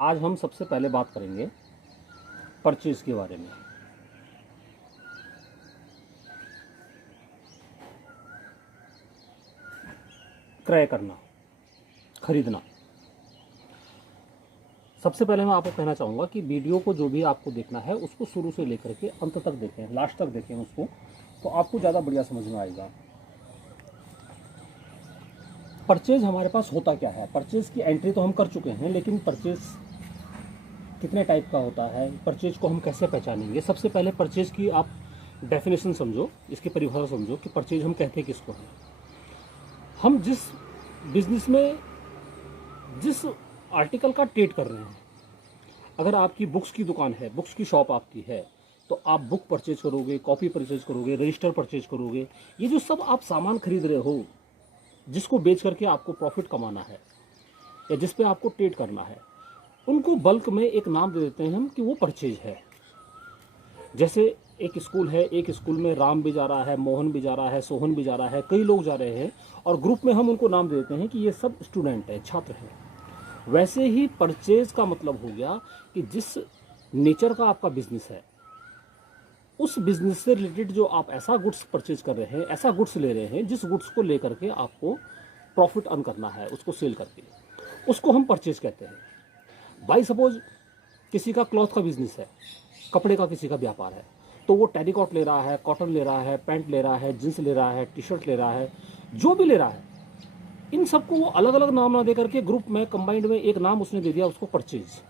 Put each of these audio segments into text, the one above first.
आज हम सबसे पहले बात करेंगे परचेज के बारे में। क्रय करना, खरीदना। सबसे पहले मैं आपको कहना चाहूँगा कि वीडियो को जो भी आपको देखना है उसको शुरू से लेकर के अंत तक देखें, लास्ट तक देखें उसको, तो आपको ज़्यादा बढ़िया समझ में आएगा। परचेज हमारे पास होता क्या है? परचेज की एंट्री तो हम कर चुके हैं, लेकिन परचेज कितने टाइप का होता है, परचेज को हम कैसे पहचानेंगे? सबसे पहले परचेज की आप डेफिनेशन समझो, इसकी परिभाषा समझो कि परचेज हम कहते किसको हैं। हम जिस बिजनेस में जिस आर्टिकल का ट्रेड कर रहे हैं, अगर आपकी बुक्स की दुकान है, बुक्स की शॉप आपकी है, तो आप बुक परचेज करोगे, कॉपी परचेज करोगे, रजिस्टर परचेज करोगे। ये जो सब आप सामान खरीद रहे हो, जिसको बेच करके आपको प्रॉफिट कमाना है या जिस पे आपको ट्रेड करना है, उनको बल्क में एक नाम दे देते हैं हम कि वो परचेज है। जैसे एक स्कूल है, एक स्कूल में राम भी जा रहा है, मोहन भी जा रहा है, सोहन भी जा रहा है, कई लोग जा रहे हैं, और ग्रुप में हम उनको नाम दे देते हैं कि ये सब स्टूडेंट है, छात्र हैं। वैसे ही परचेज का मतलब हो गया कि जिस नेचर का आपका बिजनेस है, उस बिजनेस से रिलेटेड जो आप ऐसा गुड्स परचेज कर रहे हैं, ऐसा गुड्स ले रहे हैं, जिस गुड्स को लेकर के आपको प्रॉफिट अर्न करना है, उसको सेल करके, उसको हम परचेज कहते हैं। बाई सपोज किसी का क्लॉथ का बिजनेस है, कपड़े का किसी का व्यापार है, तो वो टेरिकॉट ले रहा है, कॉटन ले रहा है, पैंट ले रहा है, जींस ले रहा है, टी शर्ट ले रहा है, जो भी ले रहा है, इन सबको वो अलग अलग नाम ना दे करके ग्रुप में कंबाइंड में एक नाम उसने दे दिया, उसको परचेज।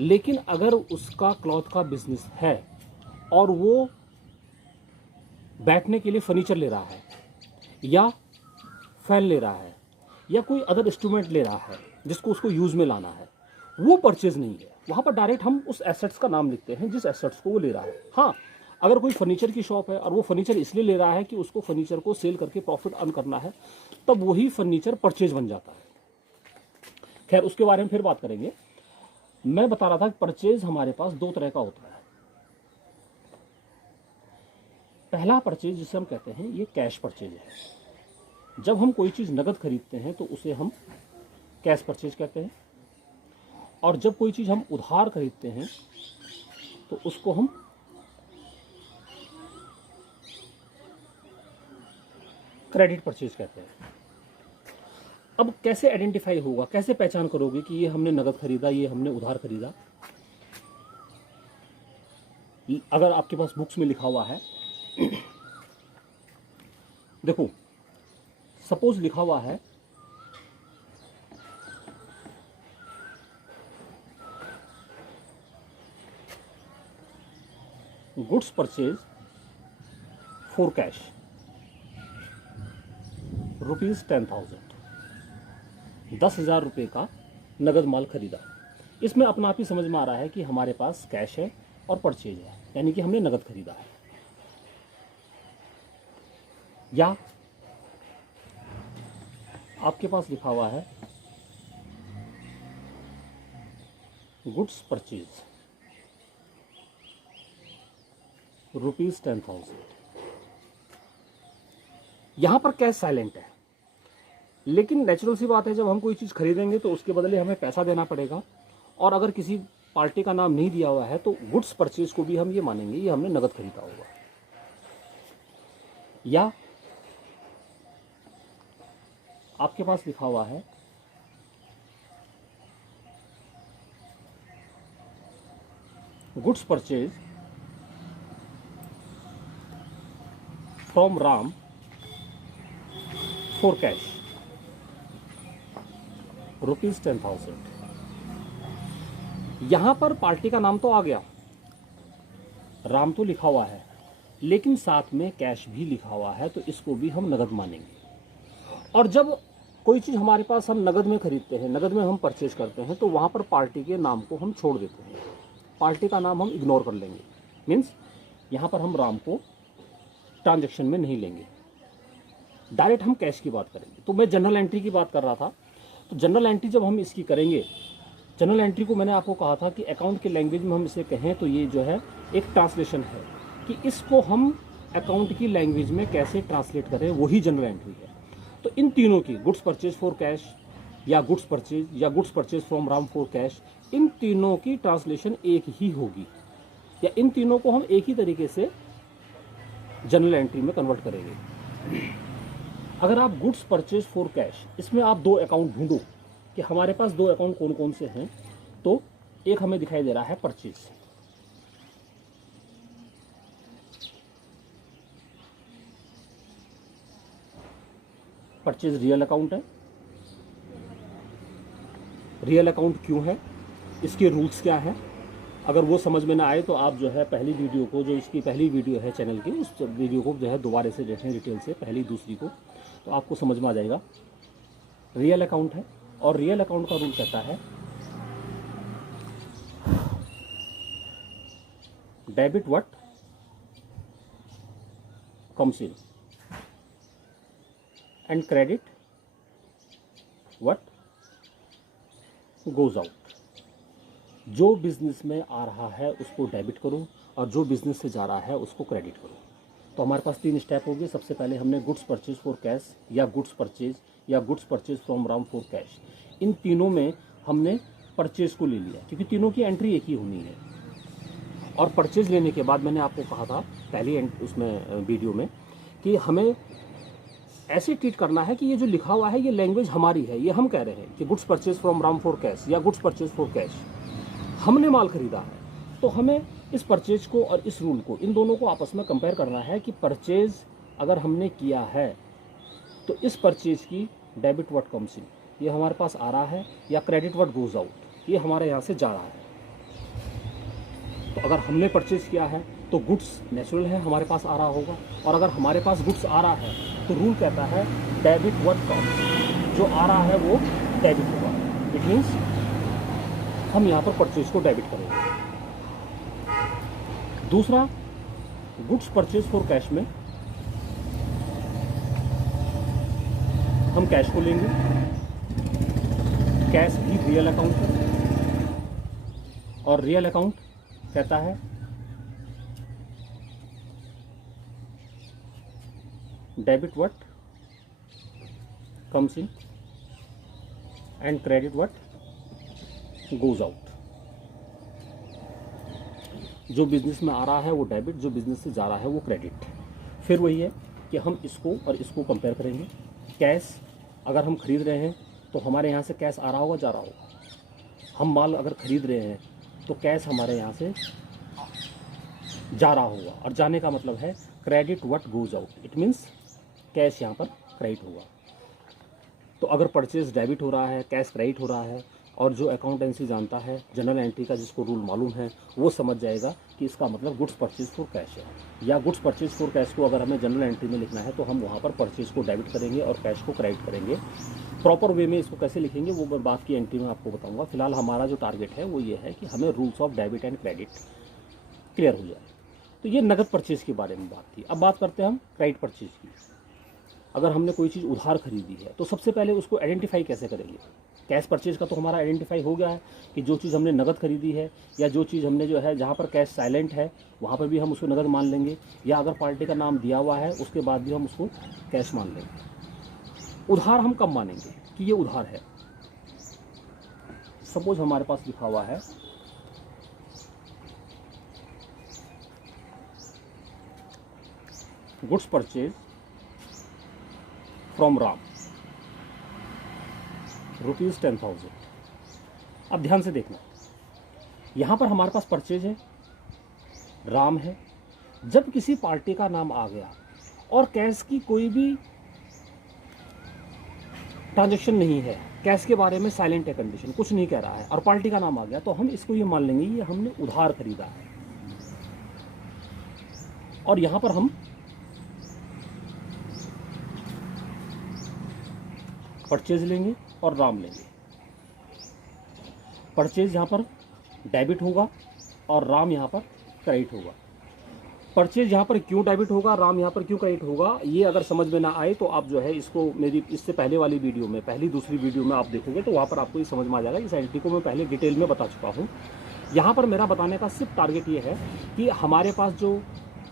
लेकिन अगर उसका क्लॉथ का बिजनेस है और वो बैठने के लिए फर्नीचर ले रहा है, या फैन ले रहा है, या कोई अदर इंस्ट्रूमेंट ले रहा है जिसको उसको यूज में लाना है, वो परचेज नहीं है। वहाँ पर डायरेक्ट हम उस एसेट्स का नाम लिखते हैं जिस एसेट्स को वो ले रहा है। हाँ, अगर कोई फर्नीचर की शॉप है और वो फर्नीचर इसलिए ले रहा है कि उसको फर्नीचर को सेल करके प्रॉफिट अर्न करना है, तब वही फर्नीचर परचेज बन जाता है। खैर, उसके बारे में फिर बात करेंगे। मैं बता रहा था कि परचेज हमारे पास दो तरह का होता है। पहला परचेज जिसे हम कहते हैं, ये कैश परचेज है। जब हम कोई चीज़ नगद खरीदते हैं तो उसे हम कैश परचेज कहते हैं, और जब कोई चीज़ हम उधार खरीदते हैं तो उसको हम क्रेडिट परचेज कहते हैं। अब कैसे आइडेंटिफाई होगा, कैसे पहचान करोगे कि ये हमने नगद खरीदा, ये हमने उधार खरीदा? अगर आपके पास बुक्स में लिखा हुआ है, देखो, सपोज लिखा हुआ है गुड्स परचेज फॉर कैश ₹10,000, 10,000 रुपये का नगद माल खरीदा। इसमें अपना आप ही समझ में आ रहा है कि हमारे पास कैश है और परचेज है, यानी कि हमने नगद खरीदा है। या आपके पास लिखा हुआ है गुड्स परचेज ₹10,000। यहां पर कैश साइलेंट है, लेकिन नेचुरल सी बात है, जब हम कोई चीज़ खरीदेंगे तो उसके बदले हमें पैसा देना पड़ेगा, और अगर किसी पार्टी का नाम नहीं दिया हुआ है तो गुड्स परचेज को भी हम ये मानेंगे ये हमने नगद खरीदा होगा। या आपके पास लिखा हुआ है goods purchase from Ram for cash ₹10,000। यहां पर पार्टी का नाम तो आ गया, राम तो लिखा हुआ है, लेकिन साथ में कैश भी लिखा हुआ है, तो इसको भी हम नगद मानेंगे। और जब कोई चीज़ हमारे पास हम नगद में खरीदते हैं, नगद में हम परचेज करते हैं, तो वहाँ पर पार्टी के नाम को हम छोड़ देते हैं, पार्टी का नाम हम इग्नोर कर लेंगे। मीन्स यहाँ पर हम राम को ट्रांजैक्शन में नहीं लेंगे, डायरेक्ट हम कैश की बात करेंगे। तो मैं जनरल एंट्री की बात कर रहा था, तो जनरल एंट्री जब हम इसकी करेंगे, जनरल एंट्री को मैंने आपको कहा था कि अकाउंट के लैंग्वेज में हम इसे कहें तो ये जो है एक ट्रांसलेशन है, कि इसको हम अकाउंट की लैंग्वेज में कैसे ट्रांसलेट करें, वही जनरल एंट्री है। तो इन तीनों की, गुड्स परचेज फॉर कैश, या goods purchase from Ram for cash, इन तीनों की ट्रांसलेशन एक ही होगी, या इन तीनों को हम एक ही तरीके से जनरल एंट्री में कन्वर्ट करेंगे। अगर आप गुड्स परचेज फॉर कैश, इसमें आप दो अकाउंट ढूंढो कि हमारे पास दो अकाउंट कौन कौन से हैं, तो एक हमें दिखाई दे रहा है परचेज, परचेज रियल अकाउंट है। रियल अकाउंट क्यों है, इसके रूल्स क्या है, अगर वो समझ में ना आए तो आप जो है पहली वीडियो को, जो इसकी पहली वीडियो है चैनल की, उस वीडियो को जो है दोबारा से देखें डिटेल से, पहली दूसरी को, तो आपको समझ में आ जाएगा। रियल अकाउंट है, और रियल अकाउंट का रूल कहता है debit what comes in and credit what goes out. जो बिजनेस में आ रहा है उसको डेबिट करो, और जो बिजनेस से जा रहा है उसको क्रेडिट करो। तो हमारे पास 3 स्टेप हो गए। सबसे पहले हमने गुड्स परचेज फॉर कैश, या goods purchase from Ram for cash, इन तीनों में हमने परचेज को ले लिया, क्योंकि तीनों की एंट्री एक ही होनी है। और परचेज लेने के बाद मैंने आपको कहा था पहली उसमें वीडियो में कि हमें ऐसे ट्रीट करना है कि ये जो लिखा हुआ है ये लैंग्वेज हमारी है, ये हम कह रहे हैं कि goods purchase from Ram for cash या गुड्स परचेज फॉर कैश, हमने माल खरीदा है। तो हमें इस परचेज को और इस रूल को, इन दोनों को आपस में कंपेयर करना है कि परचेज अगर हमने किया है तो इस परचेज की डेबिट व्हाट कम्स इन, ये हमारे पास आ रहा है, या क्रेडिट व्हाट गोज आउट, ये हमारे यहाँ से जा रहा है। तो अगर हमने परचेज किया है तो गुड्स नेचुरल है हमारे पास आ रहा होगा, और अगर हमारे पास गुड्स आ रहा है तो रूल कहता है डेबिट व्हाट कम्स, जो आ रहा है वो डेबिट होगा। इट मीन्स हम यहाँ पर परचेज को डेबिट करेंगे। दूसरा, गुड्स परचेज फॉर कैश में हम कैश को लेंगे, कैश भी रियल अकाउंट है, और रियल अकाउंट कहता है debit what comes in and credit what goes out. जो बिजनेस में आ रहा है वो डेबिट, जो बिजनेस से जा रहा है वो क्रेडिट। फिर वही है कि हम इसको और इसको कंपेयर करेंगे। कैश अगर हम खरीद रहे हैं तो हमारे यहाँ से कैश आ रहा होगा, जा रहा होगा। हम माल अगर खरीद रहे हैं तो कैश हमारे यहाँ से जा रहा होगा, और जाने का मतलब है credit what goes out. It means cash यहाँ पर क्रेडिट होगा। तो अगर परचेज डेबिट हो रहा है, कैश क्रेडिट हो रहा है, और जो अकाउंटेंसी जानता है, जनरल एंट्री का जिसको रूल मालूम है, वो समझ जाएगा कि इसका मतलब गुड्स परचेज फॉर कैश है। या गुड्स परचेज फॉर कैश को अगर हमें जनरल एंट्री में लिखना है तो हम वहाँ पर परचेज को डेबिट करेंगे और कैश को क्रेडिट करेंगे। प्रॉपर वे में इसको कैसे लिखेंगे वो मैं बात की एंट्री में आपको बताऊँगा। फिलहाल हमारा जो टारगेट है वो ये है कि हमें rules of debit and credit clear हो जाए। तो ये नगद परचेज के बारे में बात थी। अब बात करते हैं हम क्रेडिट परचेज की। अगर हमने कोई चीज़ उधार खरीदी है तो सबसे पहले उसको आइडेंटिफाई कैसे करेंगे। कैश परचेज का तो हमारा आइडेंटिफाई हो गया है कि जो चीज़ हमने नगद खरीदी है, या जो चीज़ हमने जो है जहाँ पर कैश साइलेंट है वहाँ पर भी हम उसको नगद मान लेंगे, या अगर पार्टी का नाम दिया हुआ है उसके बाद भी हम उसको कैश मान लेंगे। उधार हम कब मानेंगे कि ये उधार है। सपोज हमारे पास लिखा हुआ है गुड्स परचेज फ्रॉम राम ₹10,000। अब ध्यान से देखना, यहाँ पर हमारे पास परचेज है, राम है। जब किसी पार्टी का नाम आ गया और कैश की कोई भी ट्रांजैक्शन नहीं है, कैश के बारे में साइलेंट है, कंडीशन कुछ नहीं कह रहा है, और पार्टी का नाम आ गया, तो हम इसको ये मान लेंगे ये हमने उधार खरीदा है। और यहाँ पर हम परचेज लेंगे और राम लेंगे। परचेज यहाँ पर डेबिट होगा और राम यहाँ पर क्रेडिट होगा। परचेज यहाँ पर क्यों डेबिट होगा, राम यहाँ पर क्यों क्रेडिट होगा, ये अगर समझ में ना आए तो आप जो है इसको मेरी इससे पहले वाली वीडियो में, पहली दूसरी वीडियो में आप देखोगे तो वहाँ पर आपको ये समझ में आ जाएगा। इस एंट्री को मैं पहले डिटेल में बता चुका हूँ। यहाँ पर मेरा बताने का सिर्फ टारगेट ये है कि हमारे पास जो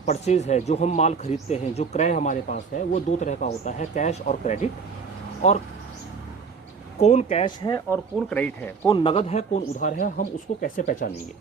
परचेज है, जो हम माल खरीदते हैं, जो क्रय हमारे पास है, वो दो तरह का होता है, कैश और क्रेडिट। और कौन कैश है और कौन क्रेडिट है, कौन नगद है कौन उधार है, हम उसको कैसे पहचानेंगे?